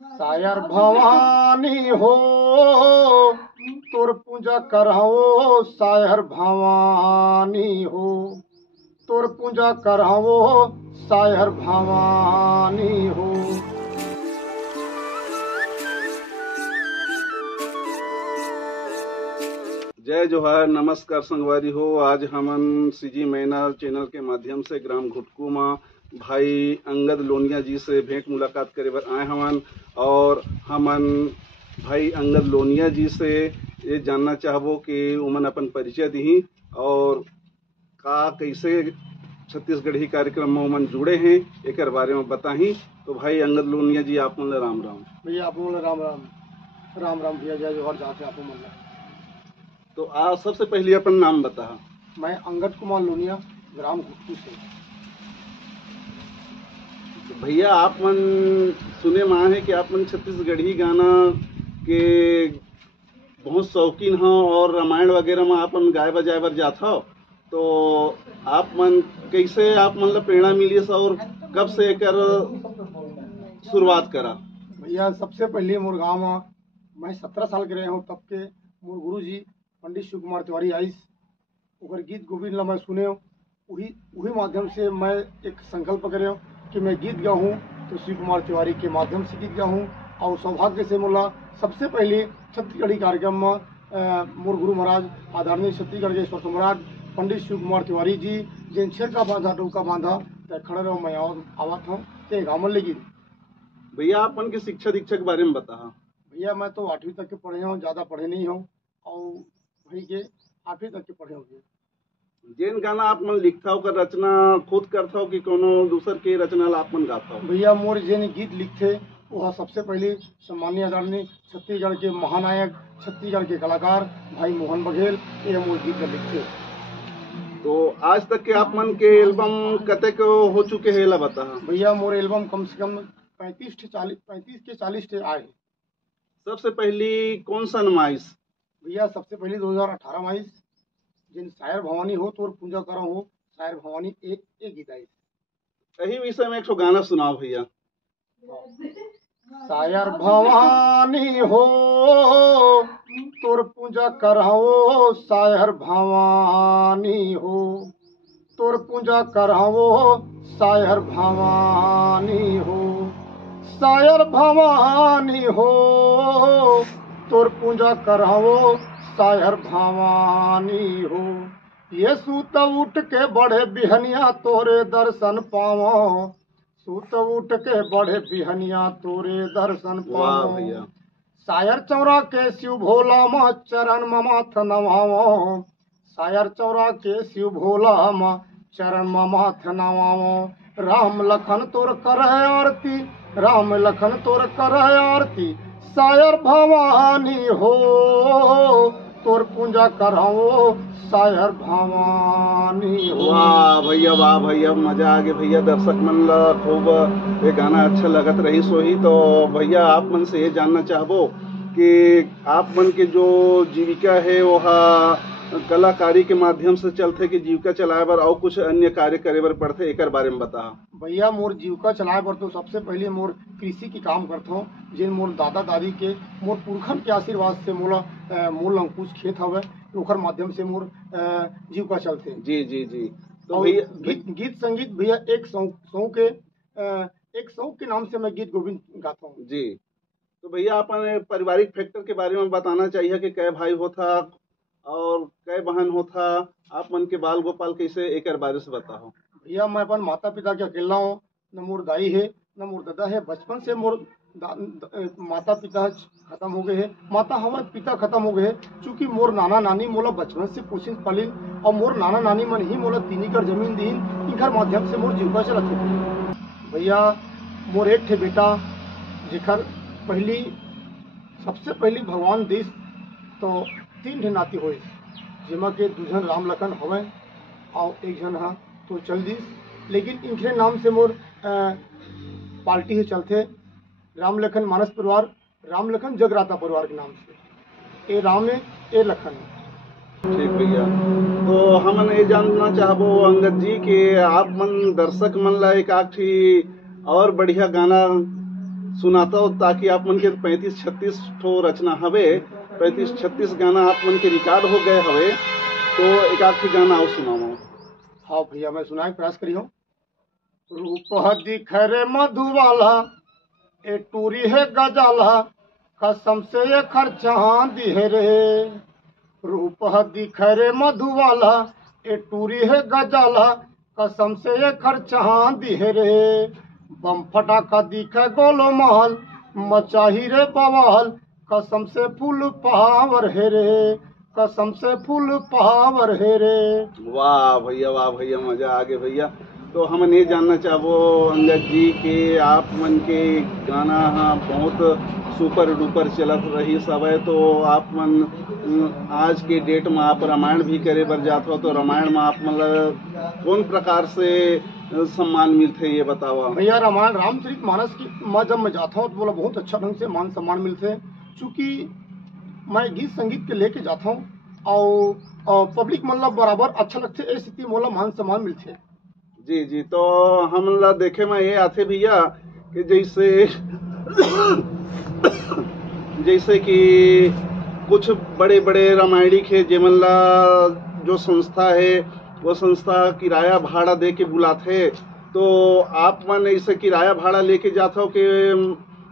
सायर भवानी हो तोर पूजा करहो, सायर भवानी हो तोर पूजा करहो, सायर भवानी हो। जय जोहार, नमस्कार संगवारी हो। आज हमन सीजी मैना चैनल के माध्यम से ग्राम घुटकू में भाई अंगद लोनिया जी से भेंट मुलाकात करे बर आए हवन और हमन भाई अंगद लोनिया जी से ये जानना चाहबो कि उमन अपन परिचय दी और का कैसे छत्तीसगढ़ी कार्यक्रम में उमन जुड़े हैं एक बारे में बताही। तो भाई अंगद लोनिया जी, आप मन राम राम। भैया आप बोले राम राम। राम राम भैया, जय जोहर जाते आप मन। तो आप सबसे पहले अपन नाम बता। मैं अंगद कुमार लोनिया, ग्राम घुटकू से। भैया आप मन सुने माँ है कि आप मन छत्तीसगढ़ी गाना के बहुत शौकीन हो और रामायण वगैरह में आप मन गाय बजाए बर जात हो। तो आप मन कैसे आप मन ला प्रेरणा मिली और कब से एकर शुरुआत करा? भैया सबसे पहले मोर गाँव में मैं 17 साल के रहे हूँ, तब के मोर गुरु जी पंडित शिव कुमार तिवारी आइस, ओकर गीत गोविंद ला मैं सुने वही माध्यम से मैं एक संकल्प करे कि मैं गीत गाऊँ तो शिव कुमार तिवारी के माध्यम से गीत गाऊँ। और सौभाग्य से मोला सबसे पहले छत्तीसगढ़ी कार्यक्रम में मोर गुरु महाराज आदरणीय छत्तीसगढ़ के ईश्वर सम्राट पंडित शिव कुमार तिवारी जी जिन छेर का बांधा डोका बांधा तय खड़े रहो मैं आवत हूँ ते गाँव में लेगी। भैया आप मन के शिक्षा दीक्षा के बारे में बता। भैया मैं तो 8वीं तक के पढ़े हूँ, ज़्यादा पढ़े नहीं हूँ और भाई के 8वीं तक के पढ़े होंगे। जेन गाना आप मन लिखता हो कर रचना खुद करता हो कि कोनो दूसर के रचना ला आप मन गाता हो? भैया मोर जेन गीत लिखते वह सबसे पहले सम्मानीय आदरणीय छत्तीसगढ़ के महानायक, छत्तीसगढ़ के कलाकार भाई मोहन बघेल ये मोर गीत लिखते। तो आज तक के आप मन के एल्बम कते को हो चुके हैं ला बता। भैया मोर एल्बम कम से कम 35 के 40 आए। सबसे पहली कौन सा नुमाइश? भैया सबसे पहले 2018 में आइस जिन सायर भवानी हो तोर पूजा करा हो, सायर भवानी एक गीत आई। यही विषय में एक ठो गाना सुनाओ भैया। सायर भवानी हो तोर पूजा करहो, सायर भवानी हो तोर पूजा करहो, सायर भवानी हो। सायर भवानी हो तोर पूजा करहो, सायर भवानी हो। ये सूत उठ के बढ़े बिहनिया तोरे दर्शन पावो, सूत उठ के बढ़े बिहनिया तोरे दर्शन पावो। सायर चौरा के शिव भोला मा चरण माथ नवावो, सायर चौरा के शिव भोला मा चरण माथ नवावो। राम लखन तोर करह आरती, राम लखन तोर करह आरती, सायर भवानी हो तोर पूजा करहो, सायर भवानी हो। वाह भैया, वाह भैया, मजा आ गया भैया। दर्शक मन ला खूब ये गाना अच्छा लगत रही सोही। तो भैया आप मन से ये जानना चाहबो कि आप मन के जो जीविका है वह कलाकारी के माध्यम से चलते कि जीविका चलाए बर और कुछ अन्य कार्य करे बर पड़ते एक बारे में बता। भैया मोर जीविका चलाए बर तो सबसे पहले मोर कृषि की काम करता हूँ, जिन मोर दादा दादी के मोर पुरखन के आशीर्वाद से मोला मोर लंकुश खेत हवे ओकर माध्यम से मोर जीविका चलते। जी जी जी। तो भैया गीत संगीत भैया एक शौक के नाम से मैं गीत गोविंद गाता हूँ जी। तो भैया अपन पारिवारिक फैक्टर के बारे में बताना चाहिए कि कै भाई होता और कै बहन होता, आप मन के बाल गोपाल कैसे एक बारे से बताओ। भैया मैं अपन माता पिता के अकेला हूँ, न मोर दाई है न मोर दादा है। बचपन से मोर माता पिता खत्म हो गए हैं, माता हमारे पिता खत्म हो गए हैं। चूँकि मोर नाना नानी मोला बचपन से पोषित पालिन और मोर नाना नानी मन ही मोला 3 एकड़ जमीन दीन, इनकर माध्यम से मोर जीविका चलत है। भैया मोर एक ठे बेटा जेकर सबसे पहली भगवान देश तो 3 ठे नाती होए, जेमा के 2 जन राम लखन हवे और 1 जन हा तो चल दिस। लेकिन इनके नाम से मोर पार्टी है चलते राम लखन मानस परिवार, राम लखन जगराता परिवार के नाम से। ए राम है ए लखन। ठीक भैया। तो हमन ये जानना चाहबो अंगद जी के आप मन दर्शक मन ला एक आखी और बढ़िया गाना सुनाता हो, ताकि आप मन के 35-36 ठो रचना हवे, 35-36 गाना आप मन के रिकॉर्ड हो गए हवे, तो एक आध गाना और सुनाओ। हाँ भैया, मैं सुनाए प्रयास करी हूँ। रूप दिख रे मधुबाला, ए टूरी है गजाला, कसम से ये खर्चा दिहे रे। रूप दिख रे मधुबाला, ए टूरी है गजाला, कसम से ये खर्चा दिहे रे। बम फटाका दिखे गोलो महल, मचाही रे बवाल, कसम से फुल पावर है रे, कसम से फुल पावर है रे। वाह भैया, मजा आ गया भैया। तो हम ये जानना चाहो अंगद जी के आप मन के गाना बहुत सुपर डुपर चलत रही सब है, तो आप मन आज के डेट में आप रामायण भी करे बर जात हो, तो रामायण में आप मतलब कौन प्रकार से सम्मान मिलते ये बताओ भैया। रामायण रामचरित मानस की जब मैं जाता हूँ तो बोला बहुत अच्छा ढंग से मान सम्मान मिलते हैं, चूँकि मैं गीत संगीत के लेके जाता हूँ और पब्लिक मतलब बराबर अच्छा लगते, इस स्थिति मोला मान सम्मान मिलते। जी, तो हम ला देखे में ये आते भैया कि जैसे कि कुछ बड़े बड़े रामायणिक है जेमन ला जो संस्था है वो संस्था किराया भाड़ा दे के बुलाते, तो आप मन ऐसे किराया भाड़ा लेके जाते हो कि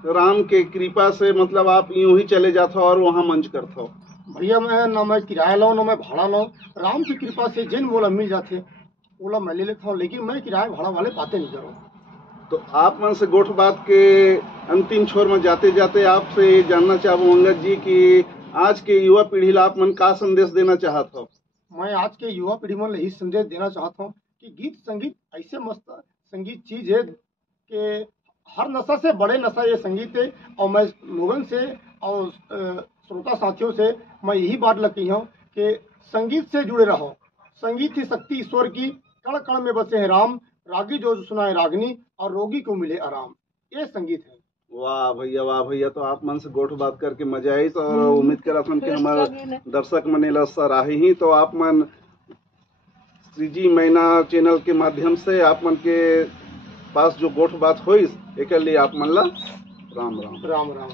राम के कृपा से मतलब आप यूं ही चले जाते हो और वहाँ मंच करते हो? भैया मैं ना मैं किराया लाऊं ना मैं भाड़ा लाऊं, राम की कृपा से जिन मोला मिल जाते ओला मैं ले लेता हूँ, लेकिन मैं किराया भाड़ा वाले बातें नहीं करूँ। तो आप मन से गोठ बात के अंतिम छोर में जाते जाते आपसे जानना चाहूँ अंगद जी कि आज के युवा पीढ़ी ला आप मन का संदेश देना चाहते हो? मैं आज के युवा पीढ़ी में यही संदेश देना चाहता हूँ कि गीत संगीत ऐसे मस्त संगीत चीज है कि हर नशा से बड़े नशा ये संगीत है। और मैं लोगों से और श्रोता साथियों से मैं यही बात लगती हूँ कि संगीत से जुड़े रहो। संगीत ही शक्ति ईश्वर की, कण कण में बसे हैं राम, रागी जो सुनाए रागनी और रोगी को मिले आराम, ये संगीत है। वाह भैया, तो आप मन से गोठ बात करके मजा आई, तो उम्मीद करा था कि हमारे दर्शक मने ला सराही ही, तो आप मन सीजी मैना चैनल के माध्यम से आप मन के पास जो गोठ बात हुई एक लिए आप मन ला राम राम। राम राम।